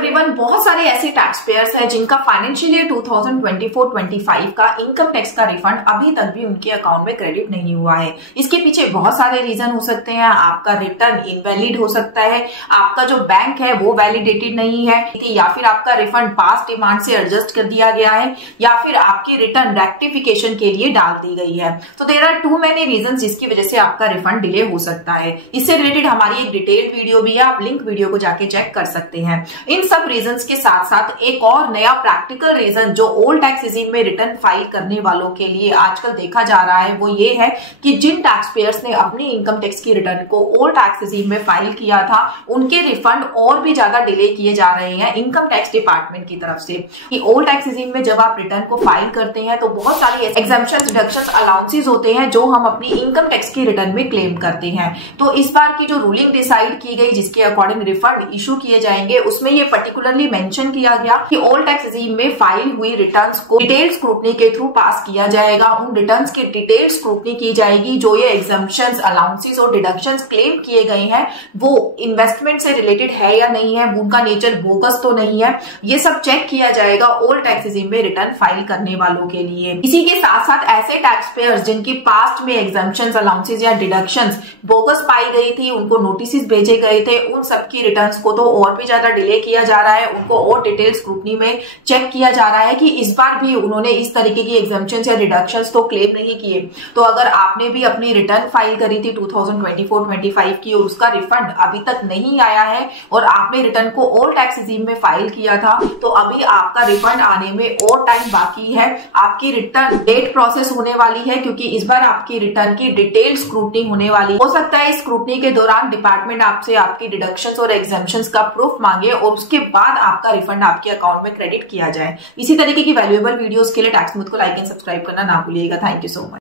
Everyone, बहुत सारे ऐसे टैक्स पेयर्स हैं जिनका फाइनेंशियल ईयर 2024-25 का इनकम टैक्स का रिफंड अभी तक भी उनके अकाउंट में क्रेडिट नहीं हुआ है। इसके पीछे बहुत सारे रीजन हो सकते हैं। आपका रिटर्न इनवैलिड हो सकता है, आपका जो बैंक है वो वैलिडेटेड नहीं है, या फिर आपका रिफंड पास्ट डिमांड से एडजस्ट कर दिया गया है, या फिर आपकी रिटर्न रेक्टिफिकेशन के लिए डाल दी गई है। तो there are too many reason जिसकी वजह से आपका रिफंड डिले हो सकता है। इससे रिलेटेड हमारी एक डिटेल्ड वीडियो भी है, आप लिंक वीडियो को जाके चेक कर सकते हैं। इन सब रीजंस के साथ साथ एक और नया प्रैक्टिकल रीजन जो ओल्ड टैक्स रेजिम में रिटर्न फाइल करने वालों के लिए आजकल देखा जा रहा है वो ये है कि जिन टैक्स पेयर्स ने अपनी इनकम टैक्स की रिटर्न को ओल्ड टैक्स रेजिम में फाइल किया था उनके रिफंड और भी ज्यादा डिले किए जा रहे हैं इनकम टैक्स डिपार्टमेंट की तरफ से। कि ओल्ड टैक्स रेजिम में जब आप रिटर्न को फाइल करते हैं तो बहुत सारी एग्जम्पशन, डिडक्शंस, अलाउंसेस होते हैं जो हम अपनी इनकम टैक्स की रिटर्न में क्लेम करते हैं। तो इस बार की जो रूलिंग डिसाइड की गई जिसके अकॉर्डिंग रिफंड इशू किए जाएंगे उसमें ये पर्टिकुलरली मेंशन किया गया कि ओल्ड टैक्स रेजिम में फाइल हुई रिटर्न्स को डिटेल्ड स्क्रूटनी के थ्रू पास किया जाएगा। उन रिटर्न्स की डिटेल्ड स्क्रूटनी की जाएगी जो ये एग्जम्पशंस, अलाउंसेस और डिडक्शंस क्लेम किए गए हैं वो इन्वेस्टमेंट से रिलेटेड है या नहीं है, उनका नेचर बोगस तो नहीं है, ये सब चेक किया जाएगा ओल्ड टैक्स रेजिम में रिटर्न फाइल करने वालों के लिए। इसी के साथ साथ ऐसे टैक्स पेयर्स जिनकी पास्ट में एग्जम्पशंस, अलाउंसेस या डिडक्शंस बोगस पाई गई थी, उनको नोटिस भेजे गए थे, उन सबकी रिटर्न्स को तो और भी ज्यादा डिले किया जा रहा है। उनको और डिटेल स्क्रूटनी में चेक किया जा रहा है कि इस बार भी उन्होंने इस तरीके की एग्जम्पशंस या डिडक्शंस तो क्लेम नहीं किए। तो अगर आपने भी अपनी रिटर्न फाइल करी थी 2024-25 की और उसका रिफंड अभी तक नहीं आया है और आपने रिटर्न को ओल्ड टैक्स रेजिम में फाइल किया था तो अभी आपका रिफंड आने में और टाइम बाकी है। आपकी रिटर्न डेट प्रोसेस होने वाली है क्योंकि इस बार आपकी रिटर्न की डिटेल स्क्रूटनी होने वाली हो सकता है। इस स्क्रूटनी के दौरान डिपार्टमेंट आपसे आपकी डिडक्शंस और एग्जम्पशंस का प्रूफ मांगे और उसके बाद आपका रिफंड आपके अकाउंट में क्रेडिट किया जाए। इसी तरीके की वैल्यूएबल वीडियोस के लिए टैक्स स्मूथ को लाइक एंड सब्सक्राइब करना ना भूलिएगा। Thank you so much.